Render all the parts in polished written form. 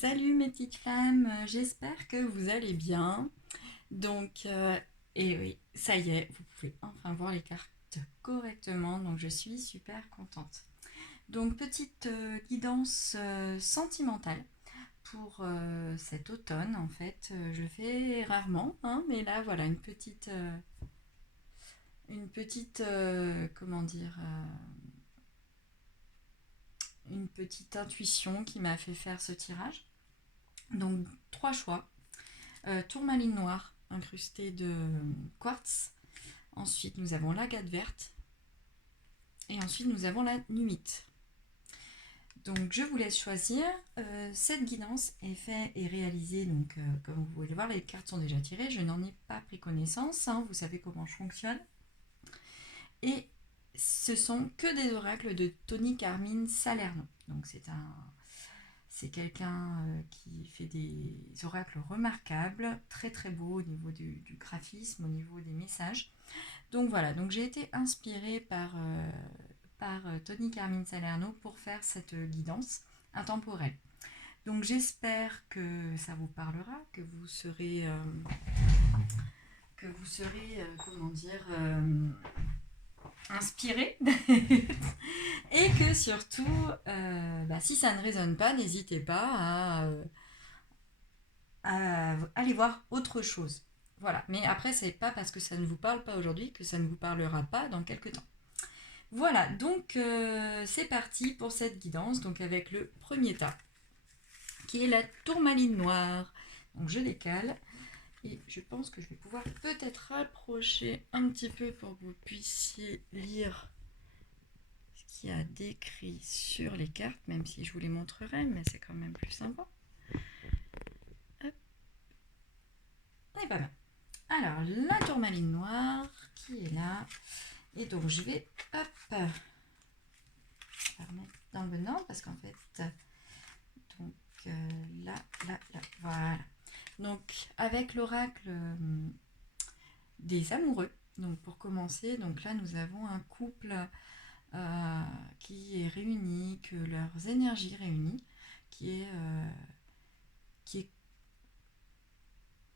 Salut mes petites flammes, j'espère que vous allez bien. Et oui, ça y est, vous pouvez enfin voir les cartes correctement, donc je suis super contente. Donc petite guidance sentimentale pour cet automne en fait. Je fais rarement, hein, mais là voilà comment dire, une petite intuition qui m'a fait faire ce tirage. Donc trois choix. Tourmaline noire incrustée de quartz. Ensuite, nous avons l'agate verte. Et ensuite, nous avons la numite. Donc, je vous laisse choisir. Cette guidance est faite et réalisée. Donc, comme vous pouvez le voir, les cartes sont déjà tirées. Je n'en ai pas pris connaissance. Hein, vous savez comment je fonctionne. Et ce sont que des oracles de Tony Carmine Salerno. Donc, c'est quelqu'un qui fait des oracles remarquables, très très beaux au niveau du graphisme, au niveau des messages. Donc voilà, donc j'ai été inspirée par Tony Carmine Salerno pour faire cette guidance intemporelle. Donc j'espère que ça vous parlera, que vous serez comment dire, inspiré et que surtout, si ça ne résonne pas, n'hésitez pas à aller voir autre chose. Voilà, mais après, c'est pas parce que ça ne vous parle pas aujourd'hui que ça ne vous parlera pas dans quelques temps. Voilà, donc c'est parti pour cette guidance, donc avec le premier tas, qui est la tourmaline noire. Donc je décale, et je pense que je vais pouvoir peut-être rapprocher un petit peu pour que vous puissiez lire ce qu'il y a décrit sur les cartes, même si je vous les montrerai, mais c'est quand même plus sympa. Hop. Et pas mal. Alors, la tourmaline noire qui est là. Et donc, je vais la remettre dans le bon ordre parce qu'en fait, donc là, voilà. Donc, avec l'oracle des amoureux, donc pour commencer, donc là, nous avons un couple qui est réuni, que leurs énergies réunies, qui est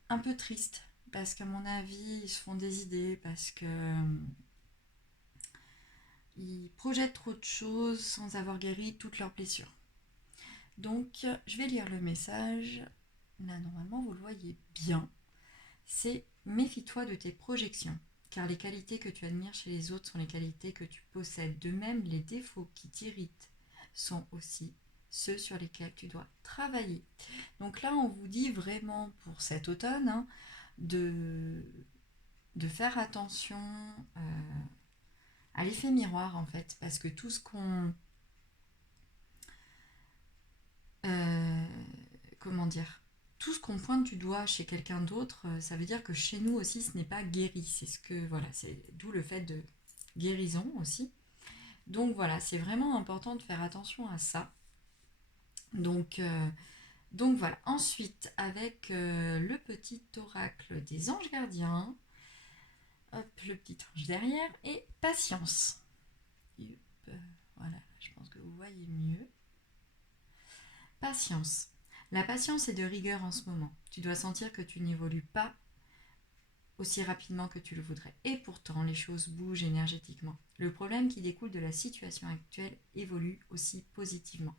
un peu triste parce qu'à mon avis, ils se font des idées, parce que ils projettent trop de choses sans avoir guéri toutes leurs blessures. Donc, je vais lire le message. Là, normalement, vous le voyez bien. C'est méfie-toi de tes projections, car les qualités que tu admires chez les autres sont les qualités que tu possèdes. De même, les défauts qui t'irritent sont aussi ceux sur lesquels tu dois travailler. Donc là, on vous dit vraiment pour cet automne de faire attention à l'effet miroir en fait, parce que tout ce qu'on comment dire, tout ce qu'on pointe du doigt chez quelqu'un d'autre, ça veut dire que chez nous aussi ce n'est pas guéri. C'est ce que voilà, c'est d'où le fait de guérison aussi. Donc voilà, c'est vraiment important de faire attention à ça. Donc voilà. Ensuite, avec le petit oracle des anges gardiens, hop, le petit ange derrière, et patience. Et hop, voilà, je pense que vous voyez mieux. Patience. La patience est de rigueur en ce moment. Tu dois sentir que tu n'évolues pas aussi rapidement que tu le voudrais. Et pourtant, les choses bougent énergétiquement. Le problème qui découle de la situation actuelle évolue aussi positivement.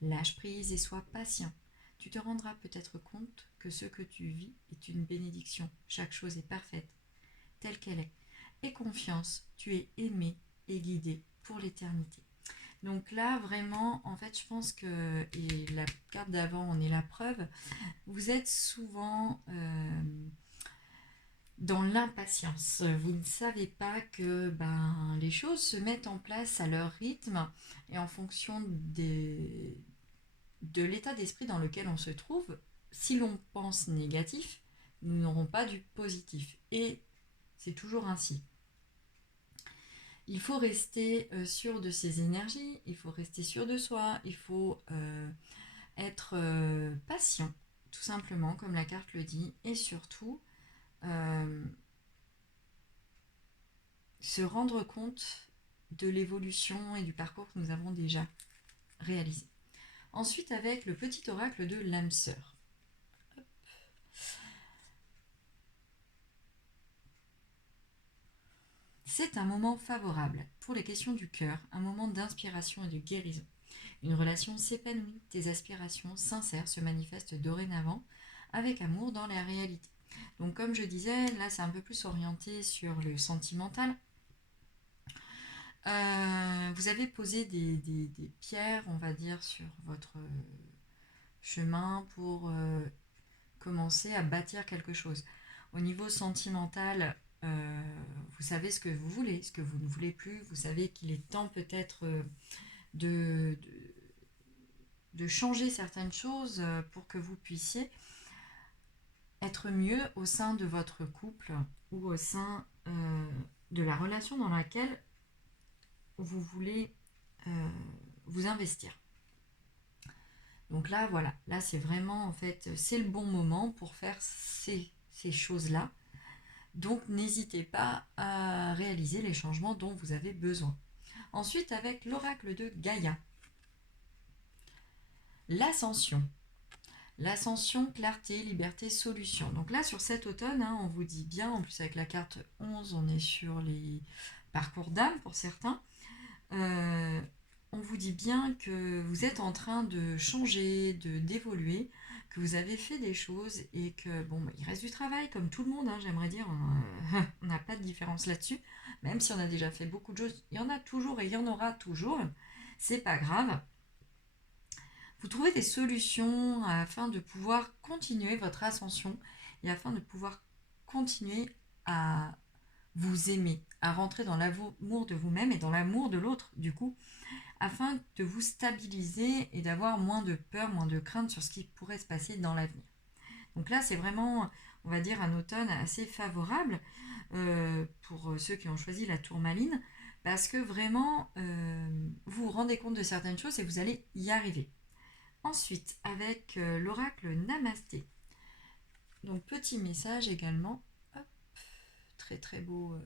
Lâche prise et sois patient. Tu te rendras peut-être compte que ce que tu vis est une bénédiction. Chaque chose est parfaite, telle qu'elle est. Aie confiance, tu es aimé et guidé pour l'éternité. Donc là, vraiment, en fait, je pense que, et la carte d'avant en est la preuve, vous êtes souvent dans l'impatience. Vous ne savez pas que les choses se mettent en place à leur rythme et en fonction de l'état d'esprit dans lequel on se trouve. Si l'on pense négatif, nous n'aurons pas du positif. Et c'est toujours ainsi. Il faut rester sûr de ses énergies, il faut rester sûr de soi, il faut être patient, tout simplement, comme la carte le dit, et surtout euh, se rendre compte de l'évolution et du parcours que nous avons déjà réalisé. Ensuite, avec le petit oracle de l'âme sœur. C'est un moment favorable pour les questions du cœur, un moment d'inspiration et de guérison. Une relation s'épanouit, tes aspirations sincères se manifestent dorénavant avec amour dans la réalité. Donc comme je disais, là c'est un peu plus orienté sur le sentimental. Vous avez posé des pierres, on va dire, sur votre chemin pour commencer à bâtir quelque chose. Au niveau sentimental, vous savez ce que vous voulez, ce que vous ne voulez plus. Vous savez qu'il est temps peut-être de changer certaines choses pour que vous puissiez être mieux au sein de votre couple ou au sein de la relation dans laquelle vous voulez vous investir. Donc là, voilà, là c'est vraiment en fait, c'est le bon moment pour faire ces choses-là. Donc n'hésitez pas à réaliser les changements dont vous avez besoin. Ensuite, avec l'oracle de Gaïa, l'ascension. L'ascension, clarté, liberté, solution. Donc là, sur cet automne, on vous dit bien, en plus avec la carte 11, on est sur les parcours d'âme pour certains. On vous dit bien que vous êtes en train de changer, d'évoluer, que vous avez fait des choses et que, bon, il reste du travail, comme tout le monde, j'aimerais dire, on n'a pas de différence là-dessus, même si on a déjà fait beaucoup de choses, il y en a toujours et il y en aura toujours, c'est pas grave. Vous trouvez des solutions afin de pouvoir continuer votre ascension et afin de pouvoir continuer à vous aimer, à rentrer dans l'amour de vous-même et dans l'amour de l'autre, du coup, afin de vous stabiliser et d'avoir moins de peur, moins de crainte sur ce qui pourrait se passer dans l'avenir. Donc là, c'est vraiment, on va dire, un automne assez favorable pour ceux qui ont choisi la tourmaline, parce que vraiment, vous vous rendez compte de certaines choses et vous allez y arriver. Ensuite, avec l'oracle Namasté. Donc, petit message également. Hop, très très beau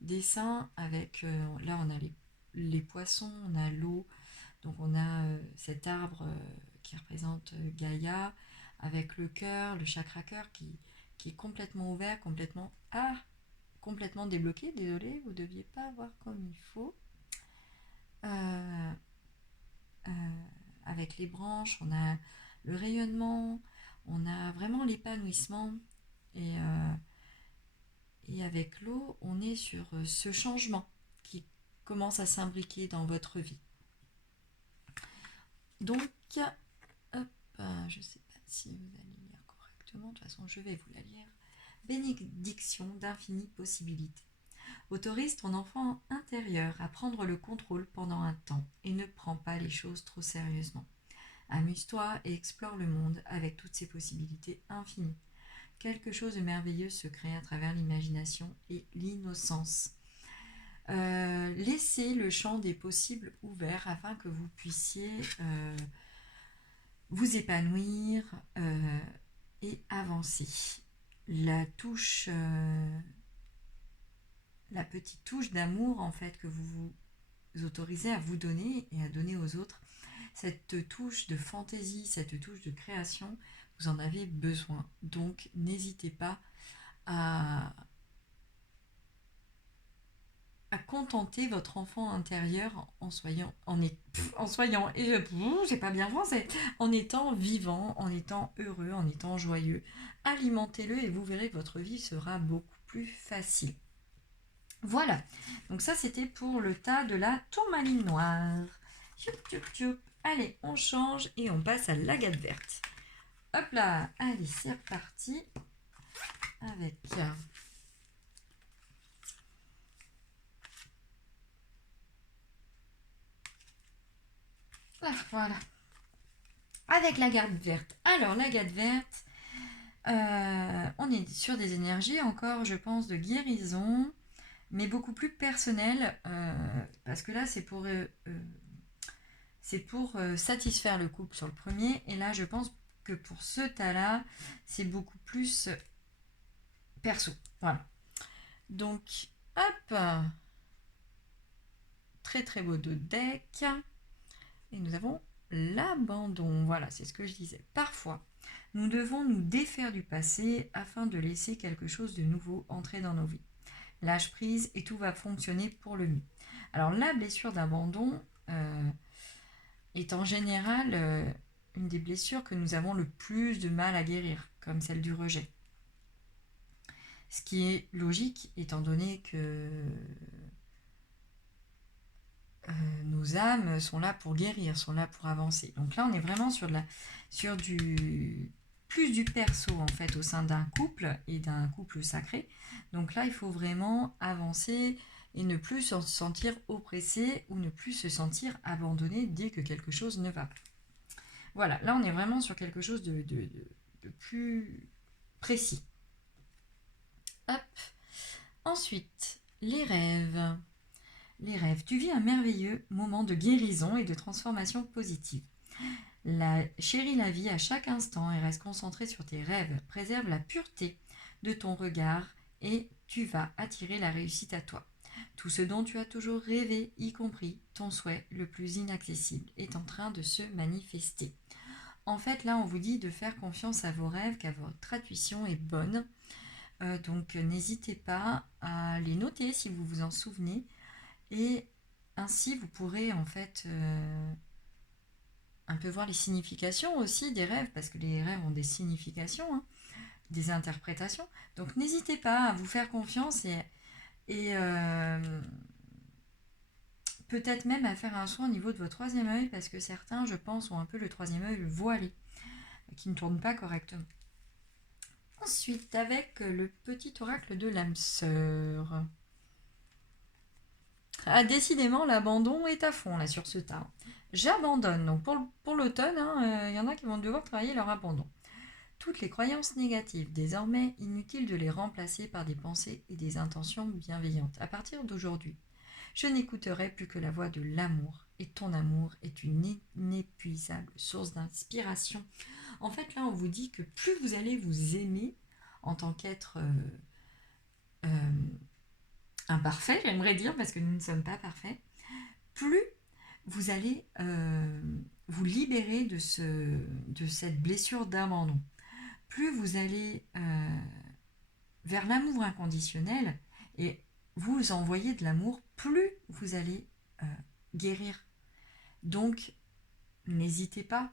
dessin avec, là on a les poissons, on a l'eau, donc on a cet arbre qui représente Gaïa, avec le cœur, le chakra cœur qui est complètement ouvert, complètement débloqué. Désolé, vous ne deviez pas voir comme il faut. Avec les branches, on a le rayonnement, on a vraiment l'épanouissement et avec l'eau, on est sur ce changement qui commence à s'imbriquer dans votre vie. Donc, hop, je ne sais pas si vous allez lire correctement, de toute façon je vais vous la lire. Bénédiction d'infinies possibilités. Autorise ton enfant intérieur à prendre le contrôle pendant un temps et ne prends pas les choses trop sérieusement. Amuse-toi et explore le monde avec toutes ses possibilités infinies. Quelque chose de merveilleux se crée à travers l'imagination et l'innocence. Laissez le champ des possibles ouvert afin que vous puissiez vous épanouir et avancer. La petite touche d'amour en fait que vous autorisez à vous donner et à donner aux autres, cette touche de fantaisie, cette touche de création, vous en avez besoin. Donc n'hésitez pas à contenter votre enfant intérieur en étant vivant, en étant heureux, en étant joyeux. Alimentez-le et vous verrez que votre vie sera beaucoup plus facile. Voilà, donc ça c'était pour le tas de la tourmaline noire. Allez, on change et on passe à l'agate verte. Hop là, allez, c'est reparti avec... voilà. Avec l'agate verte. Alors, l'agate verte, on est sur des énergies encore, je pense, de guérison, mais beaucoup plus personnelles, parce que là, c'est pour satisfaire le couple sur le premier, et là, je pense que pour ce tas-là, c'est beaucoup plus perso. Voilà. Donc, hop, très très beau de deck. Et nous avons l'abandon. Voilà, c'est ce que je disais. Parfois, nous devons nous défaire du passé afin de laisser quelque chose de nouveau entrer dans nos vies. Lâche prise et tout va fonctionner pour le mieux. Alors la blessure d'abandon est en général une des blessures que nous avons le plus de mal à guérir, comme celle du rejet. Ce qui est logique étant donné que nos âmes sont là pour guérir, sont là pour avancer. Donc là, on est vraiment sur du plus du perso en fait au sein d'un couple et d'un couple sacré. Donc là, il faut vraiment avancer et ne plus se sentir oppressé ou ne plus se sentir abandonné dès que quelque chose ne va pas. Voilà, là on est vraiment sur quelque chose de plus précis. Hop. Ensuite, les rêves. Les rêves. Tu vis un merveilleux moment de guérison et de transformation positive. Chéris la vie à chaque instant et reste concentré sur tes rêves. Préserve la pureté de ton regard et tu vas attirer la réussite à toi. Tout ce dont tu as toujours rêvé, y compris ton souhait le plus inaccessible, est en train de se manifester. En fait, là, on vous dit de faire confiance à vos rêves, car votre intuition est bonne. Donc, n'hésitez pas à les noter si vous vous en souvenez. Et ainsi, vous pourrez en fait un peu voir les significations aussi des rêves, parce que les rêves ont des significations, hein, des interprétations. Donc, n'hésitez pas à vous faire confiance et peut-être même à faire un soin au niveau de votre troisième œil, parce que certains, je pense, ont un peu le troisième œil voilé, qui ne tourne pas correctement. Ensuite, avec le petit oracle de l'âme sœur. Ah, décidément, l'abandon est à fond là sur ce tas. J'abandonne. Donc pour l'automne, il y en a qui vont devoir travailler leur abandon. Toutes les croyances négatives, désormais inutile de les remplacer par des pensées et des intentions bienveillantes. À partir d'aujourd'hui, je n'écouterai plus que la voix de l'amour. Et ton amour est une inépuisable source d'inspiration. En fait, là, on vous dit que plus vous allez vous aimer en tant qu'être imparfait, j'aimerais dire, parce que nous ne sommes pas parfaits, plus vous allez vous libérer de cette blessure d'abandon. Plus vous allez vers l'amour inconditionnel et vous envoyer de l'amour, plus vous allez guérir. Donc, n'hésitez pas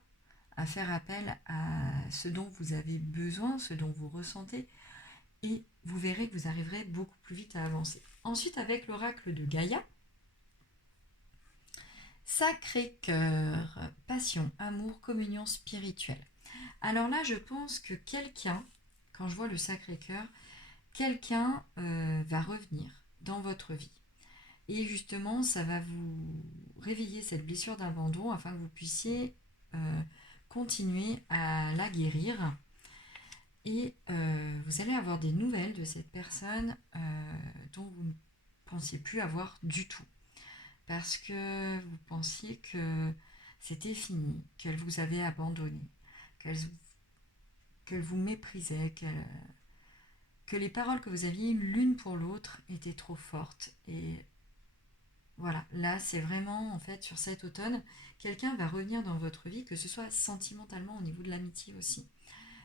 à faire appel à ce dont vous avez besoin, ce dont vous ressentez, et vous verrez que vous arriverez beaucoup plus vite à avancer. Ensuite, avec l'oracle de Gaïa, Sacré-Cœur, passion, amour, communion spirituelle. Alors là, je pense que quelqu'un, quand je vois le Sacré-Cœur, quelqu'un va revenir dans votre vie. Et justement, ça va vous réveiller cette blessure d'abandon afin que vous puissiez continuer à la guérir. Et vous allez avoir des nouvelles de cette personne dont vous ne pensiez plus avoir du tout. Parce que vous pensiez que c'était fini, qu'elle vous avait abandonné, qu'elle vous méprisait, que les paroles que vous aviez l'une pour l'autre étaient trop fortes. Et voilà, là c'est vraiment en fait sur cet automne, quelqu'un va revenir dans votre vie, que ce soit sentimentalement au niveau de l'amitié aussi.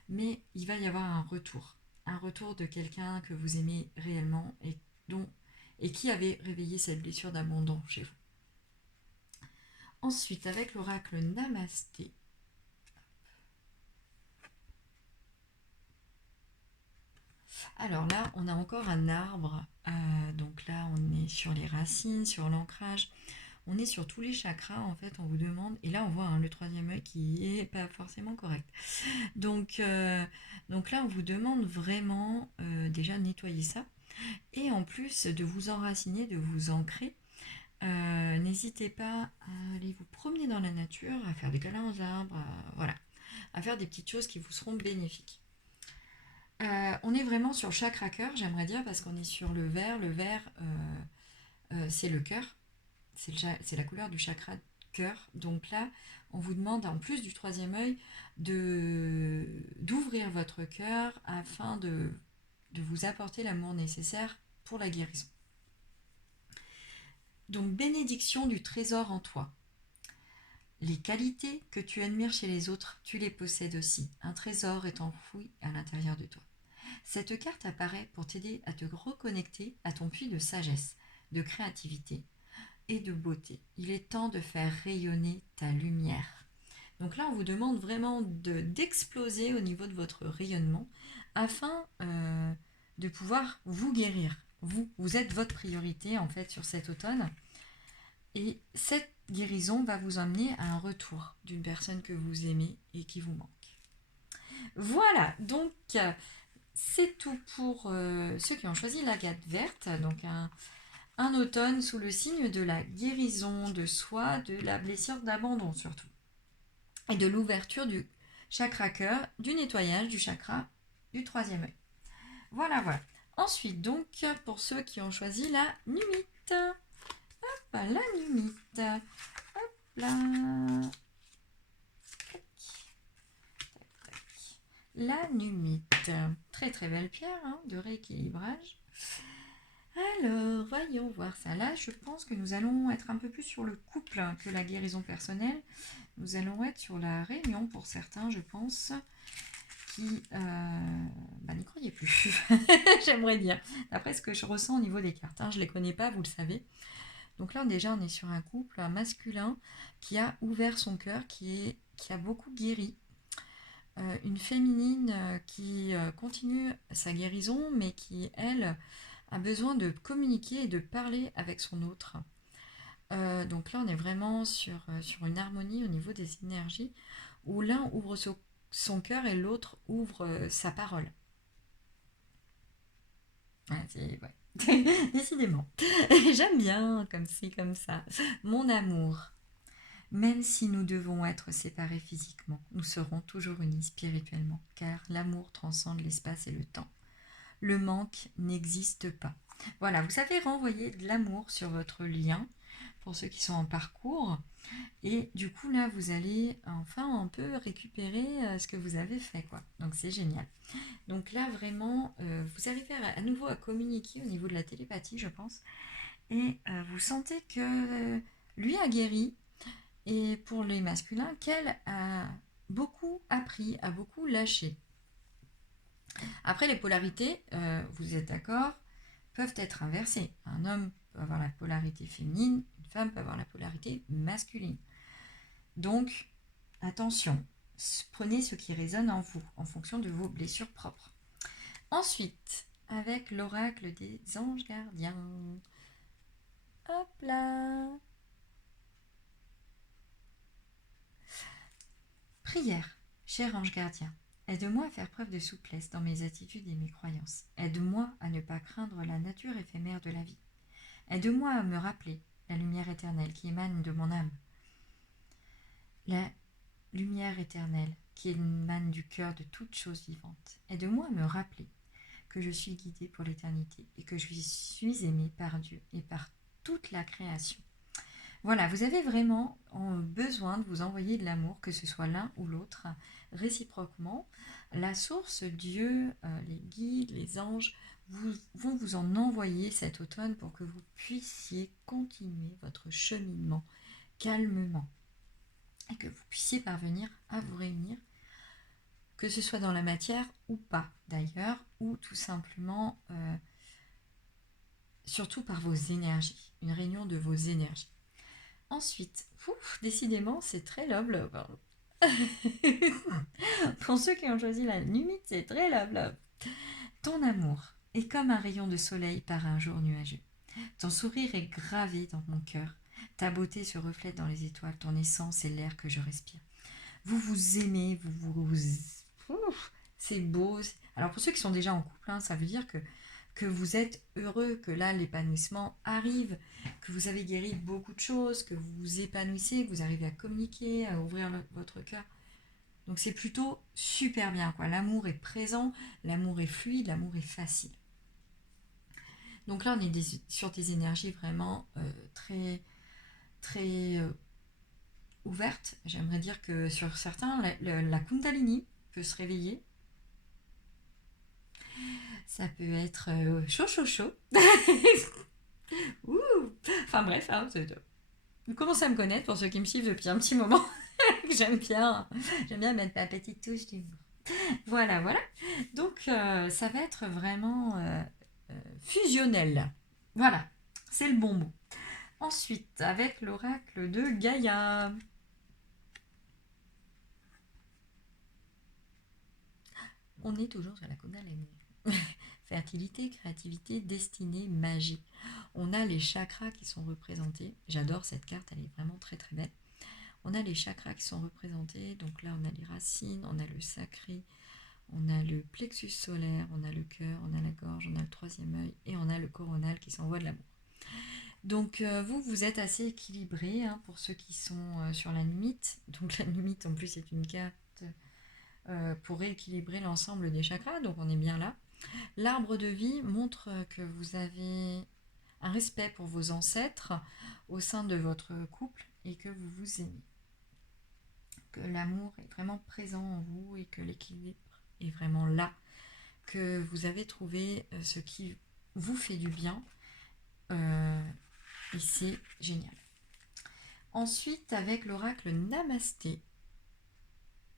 Mais il va y avoir un retour de quelqu'un que vous aimez réellement et qui avait réveillé cette blessure d'abandon chez vous. Ensuite, avec l'oracle Namasté, alors là, on a encore un arbre. Donc là, on est sur les racines, sur l'ancrage. On est sur tous les chakras, en fait, on vous demande. Et là, on voit le troisième œil qui est pas forcément correct. Donc là, on vous demande vraiment déjà de nettoyer ça. Et en plus de vous enraciner, de vous ancrer. N'hésitez pas à aller vous promener dans la nature, à faire des câlins aux arbres, à faire des petites choses qui vous seront bénéfiques. On est vraiment sur le chakra cœur, j'aimerais dire, parce qu'on est sur le vert. Le vert, c'est le cœur, c'est la couleur du chakra cœur. Donc là, on vous demande, en plus du troisième œil, d'ouvrir votre cœur afin de vous apporter l'amour nécessaire pour la guérison. Donc, bénédiction du trésor en toi. les qualités que tu admires chez les autres, tu les possèdes aussi. Un trésor est enfoui à l'intérieur de toi. Cette carte apparaît pour t'aider à te reconnecter à ton puits de sagesse, de créativité et de beauté. Il est temps de faire rayonner ta lumière. Donc là, on vous demande vraiment d'exploser au niveau de votre rayonnement afin de pouvoir vous guérir. Vous êtes votre priorité en fait sur cet automne. Et cette guérison va vous emmener à un retour d'une personne que vous aimez et qui vous manque. Voilà, donc c'est tout pour ceux qui ont choisi l'agate verte. Donc un automne sous le signe de la guérison de soi, de la blessure d'abandon surtout. Et de l'ouverture du chakra cœur, du nettoyage du chakra du troisième œil. Voilà. Ensuite, donc, pour ceux qui ont choisi la numite. Hop, la numite. Hop là. La numite. Très très belle pierre de rééquilibrage. Alors, voyons voir ça. Là, je pense que nous allons être un peu plus sur le couple que la guérison personnelle. Nous allons être sur la réunion pour certains, je pense, qui n'y croyaient plus. J'aimerais dire. D'après ce que je ressens au niveau des cartes. Je ne les connais pas, vous le savez. Donc là, déjà, on est sur un couple masculin qui a ouvert son cœur, qui a beaucoup guéri. Une féminine qui continue sa guérison, mais qui, elle, a besoin de communiquer et de parler avec son autre. Donc là, on est vraiment sur une harmonie au niveau des énergies, où l'un ouvre son cœur et l'autre ouvre sa parole. Ouais. Décidément. J'aime bien comme ci, comme ça. Mon amour. Même si nous devons être séparés physiquement, nous serons toujours unis spirituellement, car l'amour transcende l'espace et le temps. Le manque n'existe pas. Voilà, vous savez renvoyer de l'amour sur votre lien, pour ceux qui sont en parcours, et du coup là, vous allez enfin un peu récupérer ce que vous avez fait, quoi. Donc c'est génial. Donc là, vraiment, vous arrivez à nouveau à communiquer au niveau de la télépathie, je pense, et vous sentez que lui a guéri, et pour les masculins, qu'elle a beaucoup appris, a beaucoup lâché. Après, les polarités, vous êtes d'accord, peuvent être inversées. Un homme peut avoir la polarité féminine, une femme peut avoir la polarité masculine. Donc, attention, prenez ce qui résonne en vous, en fonction de vos blessures propres. Ensuite, avec l'oracle des anges gardiens. Hop là. Prière, cher ange gardien, aide-moi à faire preuve de souplesse dans mes attitudes et mes croyances. Aide-moi à ne pas craindre la nature éphémère de la vie. Aide-moi à me rappeler la lumière éternelle qui émane de mon âme. La lumière éternelle qui émane du cœur de toute chose vivante. Aide-moi à me rappeler que je suis guidée pour l'éternité et que je suis aimée par Dieu et par toute la création. Voilà, vous avez vraiment besoin de vous envoyer de l'amour, que ce soit l'un ou l'autre, réciproquement. La source, Dieu, les guides, les anges, vont vous en envoyer cet automne pour que vous puissiez continuer votre cheminement calmement et que vous puissiez parvenir à vous réunir, que ce soit dans la matière ou pas d'ailleurs, ou tout simplement, surtout par vos énergies, une réunion de vos énergies. Ensuite, décidément, c'est très love. Pour ceux qui ont choisi la numite, c'est très love. Ton amour est comme un rayon de soleil par un jour nuageux. Ton sourire est gravé dans mon cœur. Ta beauté se reflète dans les étoiles. Ton essence est l'air que je respire. Vous vous aimez, c'est beau. Alors pour ceux qui sont déjà en couple, ça veut dire que vous êtes heureux, que là l'épanouissement arrive, que vous avez guéri beaucoup de choses, que vous vous épanouissez, que vous arrivez à communiquer, à ouvrir votre cœur. Donc c'est plutôt super bien, quoi. L'amour est présent, l'amour est fluide, l'amour est facile. Donc là on est sur des énergies vraiment très très ouvertes. J'aimerais dire que sur certains, la Kundalini peut se réveiller. Ça peut être chaud. Ouh. Enfin bref, Vous commencez à me connaître pour ceux qui me suivent depuis un petit moment. j'aime bien, j'aime bien mettre ma petite touche d'humour. Voilà, voilà. Donc, ça va être vraiment fusionnel. Voilà, c'est le bon mot. Ensuite, avec l'oracle de Gaïa. On est toujours sur la Kundalini. Fertilité, créativité, destinée, magie. On a les chakras qui sont représentés. J'adore cette carte, elle est vraiment très très belle. On a les chakras qui sont représentés. Donc là, on a les racines, on a le sacré, on a le plexus solaire, on a le cœur, on a la gorge, on a le troisième œil et on a le coronal qui s'envoie de l'amour. Donc vous êtes assez équilibré hein, pour ceux qui sont sur la limite. Donc la limite en plus c'est une carte pour rééquilibrer l'ensemble des chakras, donc on est bien là. L'arbre de vie montre que vous avez un respect pour vos ancêtres au sein de votre couple et que vous vous aimez. Que l'amour est vraiment présent en vous et que l'équilibre est vraiment là. Que vous avez trouvé ce qui vous fait du bien. Et c'est génial. Ensuite, avec l'oracle Namasté,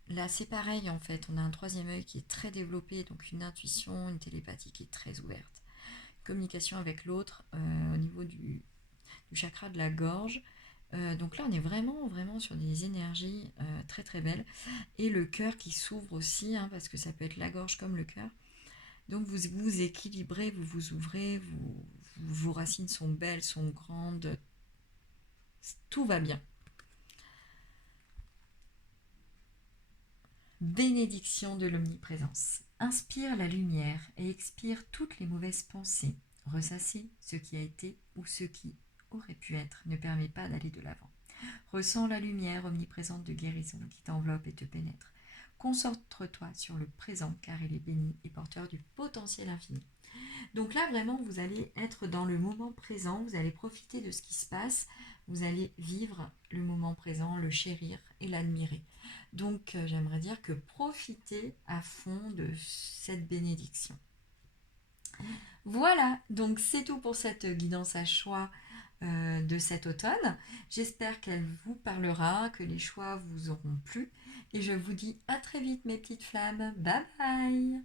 là c'est pareil en fait, on a un troisième œil qui est très développé, donc une intuition, une télépathie qui est très ouverte. Communication avec l'autre au niveau du chakra de la gorge. Donc là on est vraiment vraiment sur des énergies très très belles. Et le cœur qui s'ouvre aussi, hein, parce que ça peut être la gorge comme le cœur. Donc vous vous équilibrez, vous vous ouvrez, vos racines sont belles, sont grandes, tout va bien. Bénédiction de l'omniprésence. Inspire la lumière et expire toutes les mauvaises pensées. Ressasser ce qui a été ou ce qui aurait pu être ne permet pas d'aller de l'avant. Ressens la lumière omniprésente de guérison qui t'enveloppe et te pénètre. Concentre-toi sur le présent car il est béni et porteur du potentiel infini. Donc là, vraiment, vous allez être dans le moment présent, vous allez profiter de ce qui se passe, vous allez vivre le moment présent, le chérir et l'admirer. Donc, j'aimerais dire que profitez à fond de cette bénédiction. Voilà, donc c'est tout pour cette guidance à choix de cet automne. J'espère qu'elle vous parlera, que les choix vous auront plu. Et je vous dis à très vite mes petites flammes. Bye bye.